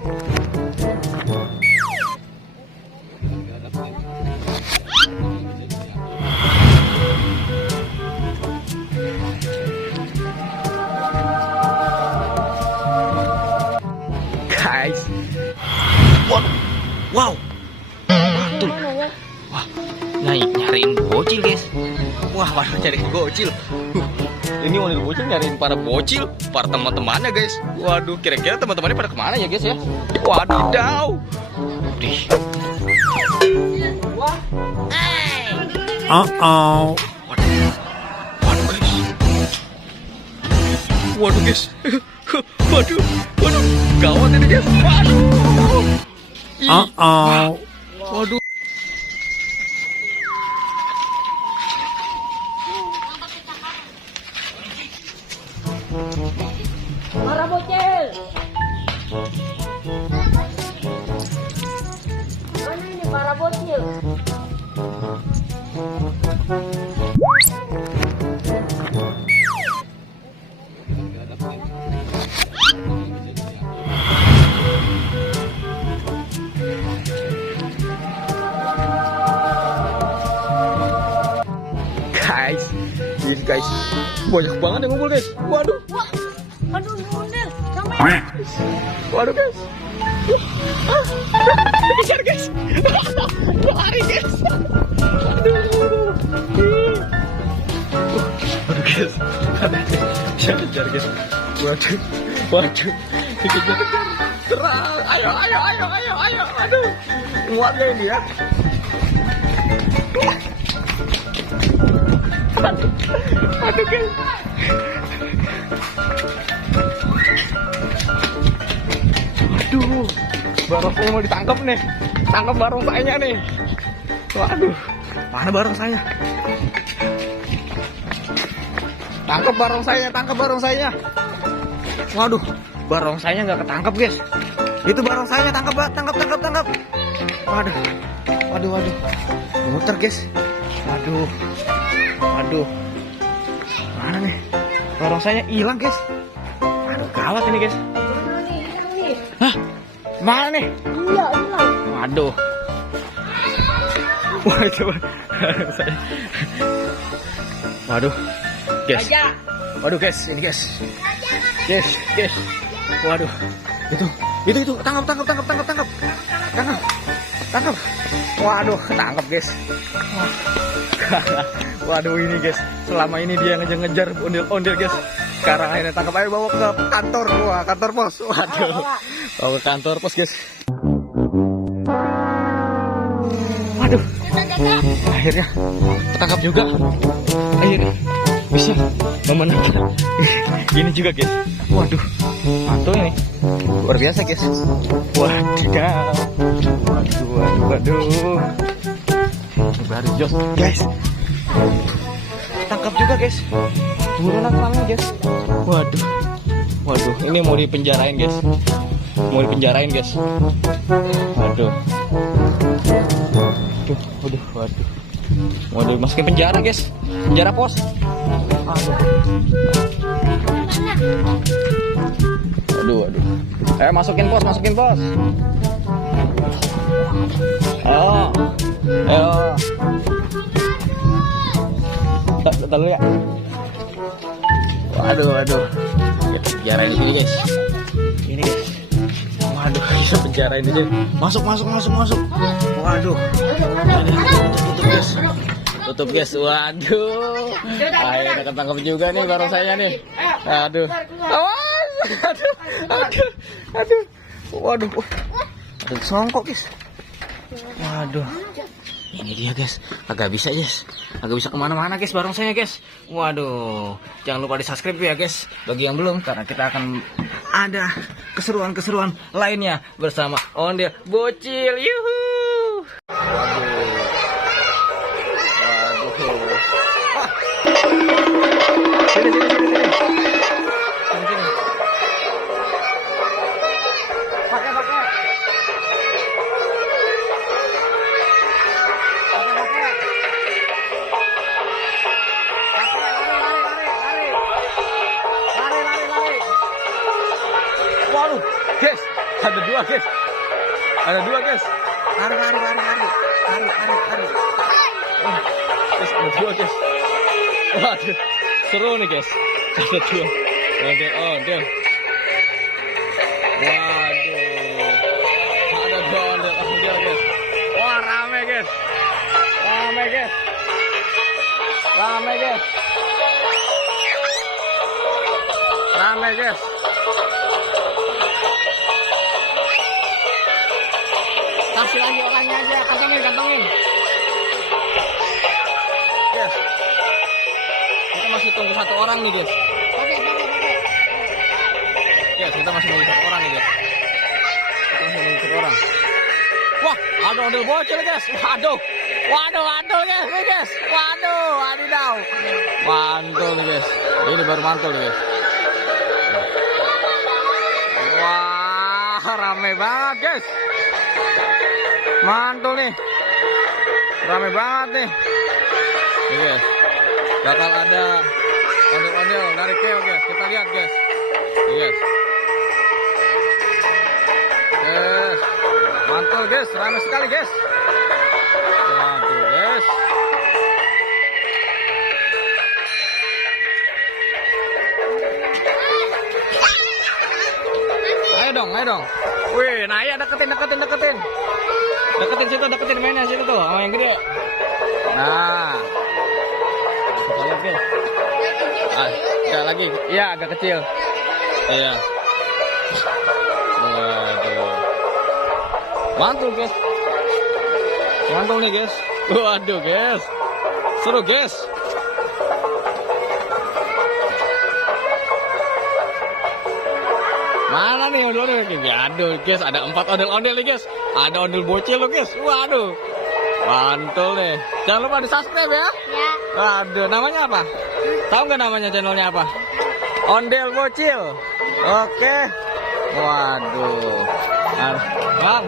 Guys. Wow. Tuh. Wah, nyariin bocil, guys. Wah, mana nyariin bocil. Ini model bocil nyariin para bocil, para teman-temannya, guys. Waduh, kira-kira teman-temannya pada kemana ya, guys ya? Wadidaw. Dih. Uh-oh. Waduh, guys. Waduh, guys. Waduh. Gawat ini, guys. Waduh. Uh-oh. Waduh. Para bocil. Mana ini para bocil? Guys, ini guys, banyak banget yang ngumpul, guys. Waduh. Aduh, nyundel. Sampai. Waduh, guys. Kejar, guys. Lari, guys. Waduh, guys. Kejar, guys. Waduh. Kejar. Terang. Ayo. Aduh. Muatnya ini ya. Aduh, guys. Aduh, barongsanya mau ditangkap nih. Tangkap barongsanya nih. Waduh, mana barongsanya? Tangkap barongsanya. Waduh, barongsanya nggak ketangkap, guys. Itu barongsanya, tangkap. Waduh. Muter, guys. Waduh. Mana nih? Barongsanya hilang, guys. Aduh, gawat ini, guys. Ini. Hah? Mana nih? Iya, hilang. Waduh. Wah, coba. Waduh. Guys. Waduh, guys, ini, guys. Guys. Waduh. Itu. Tangkap. Waduh, ketangkap, guys. Waduh, ini, guys. Selama ini dia ngejar ondel-ondel, guys. Sekarang akhirnya tangkap, ayo bawa ke kantor. Wah, kantor pos. Waduh. Bawa ke kantor pos, guys. Waduh. Akhirnya ketangkap juga. Akhirnya bisa memenangkan. Gini juga, guys. Waduh. Mantul ini. Luar biasa, guys. Wadidaw. Waduh. Ini baru jos, guys. Tangkap juga, guys. Buruan lama, guys. Waduh, ini mau dipenjarain, guys. Waduh. Mau dimasukin penjara, guys. Penjara pos. Aduh. Ayo masukin pos. Ayo. Kita dulu ya. Waduh. Kita penjarain ini, guys. Waduh, bisa penjarain ini. Masuk. Waduh. Tutup, guys. Waduh. Ayo, udah ketangkap juga nih barongsanya nih. Aduh. Awas. Aduh. Waduh. Ada songkok, guys. Waduh. Ini dia, guys. Agak bisa kemana-mana, guys, barongsanya, guys. Waduh. Jangan lupa di subscribe ya, guys. Bagi yang belum, karena kita akan ada keseruan lainnya bersama Ondel Bocil. Yuhu. Waduh. Sini. Pakai. Lari. Waduh, guys, Ada dua guys. Ada dua guys. Lari. Oh, guys, ada dua guys. Waduh, seru nih guys. Ada dua. Ondel. Waduh. Ada dua ondel guys. Wah, rame guys. Kasih lagi orangnya aja, kantongin. Guys, kita masih tunggu satu orang nih guys. Guys, kita masih nunggu satu orang nih guys. Wah, ada ondel bocil guys. Waduh guys, nih guys. Waduh, adidaw. Mantul nih guys. Ini baru mantul nih guys. Wah, rame banget guys. Mantul nih. Rame banget nih. Nih guys. Bakal ada ondel-ondel dari keo guys. Kita lihat guys. Nih guys. Mantul guys, rame sekali guys. Waduh guys. Ayo dong. Wih, nah ya deketin. Deketin mainnya situ tuh, sama yang gede. Nah. Kita lihat guys. Agak lagi. Iya, agak kecil. Iya. Waduh. Mantul guys. Mantul nih guys. Waduh guys. Seru guys. Mana nih ondel-ondel? Aduh guys, ada 4 ondel-ondel nih guys. Ada ondel bocil loh guys. Waduh. Mantul nih. Jangan lupa di-subscribe ya. Ya. Waduh, namanya apa? Tahu nggak namanya channelnya apa? Ondel bocil. Oke. Waduh. Bang.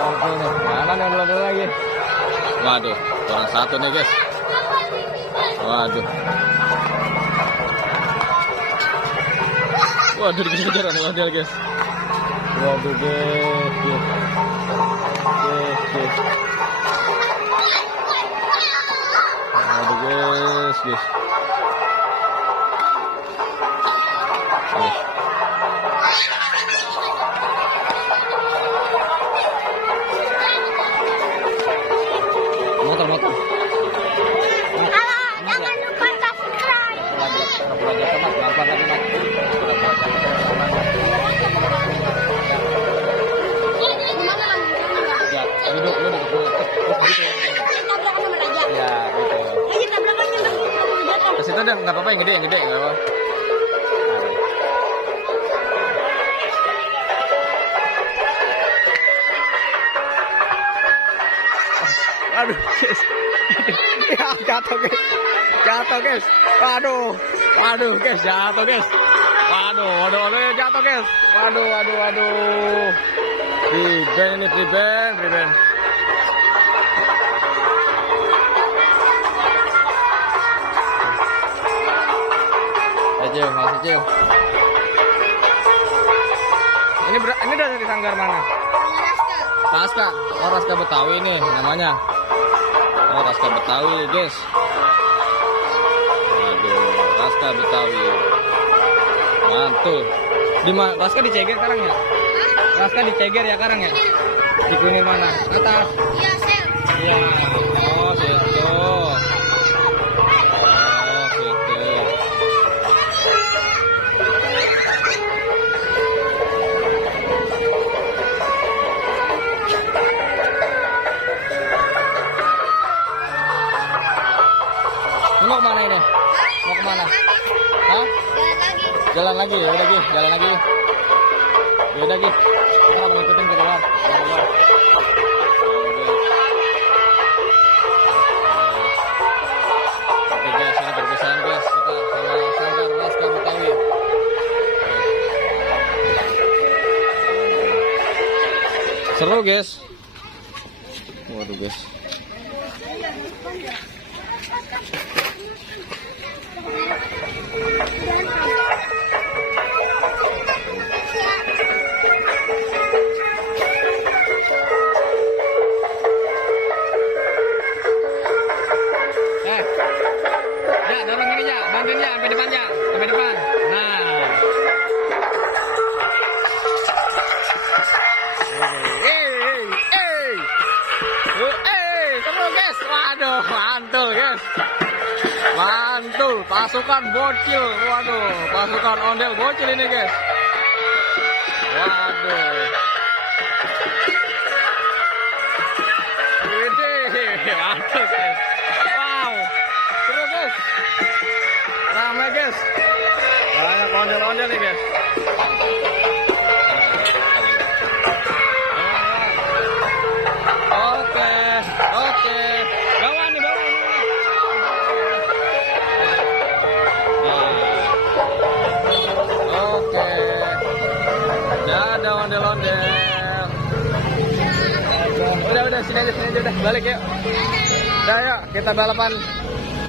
Oke nih. Mana nih ondel lagi? Waduh, kurang satu nih guys. Waduh. Waduh, dikejar ondel guys. Waduh guys. Waduh guys. Motor. Jangan lupa subscribe. Ya, duduk. Tabrakan sama Raja. Ya, gitu. Ayo tabrakan yang jatuh. Ke situ deh, nggak apa-apa yang gede nggak apa-apa. Aduh, guys. Ya, jatuh guys. Waduh guys, jatuh guys. Waduh, jatuh guys. Waduh. Priband. Kecil. Ini dari sanggar mana? Raska. Oh, Raska Betawi nih namanya. Oh, Raska Betawi, guys. Waduh, Raska Betawi. Mantul. Di mana? Raska di Ceger sekarang ya? Raska di Ceger ya sekarang ya? Di Kunir mana? Atas. Iya, Sel. Iya. Oh, situ. Mau kemana ini? Mau kemana? Hah? Jalan lagi. Ya udah jalan lagi. Kita mau ngikutin ke luar. Oke guys, ini perpisahan guys. Kita sama sanggar Raska Betawi. Seru guys. Waduh guys. Pasukan bocil, waduh, pasukan ondel bocil ini guys. Waduh. Widih, mantap guys. Wow, seru guys. Ramai guys. Banyak ondel-ondel nih guys. Oke, oke. Bawa nih, bawa nih. Oke. Dadah ondel-ondel. Udah sini aja udah balik yuk. Udah yuk kita balapan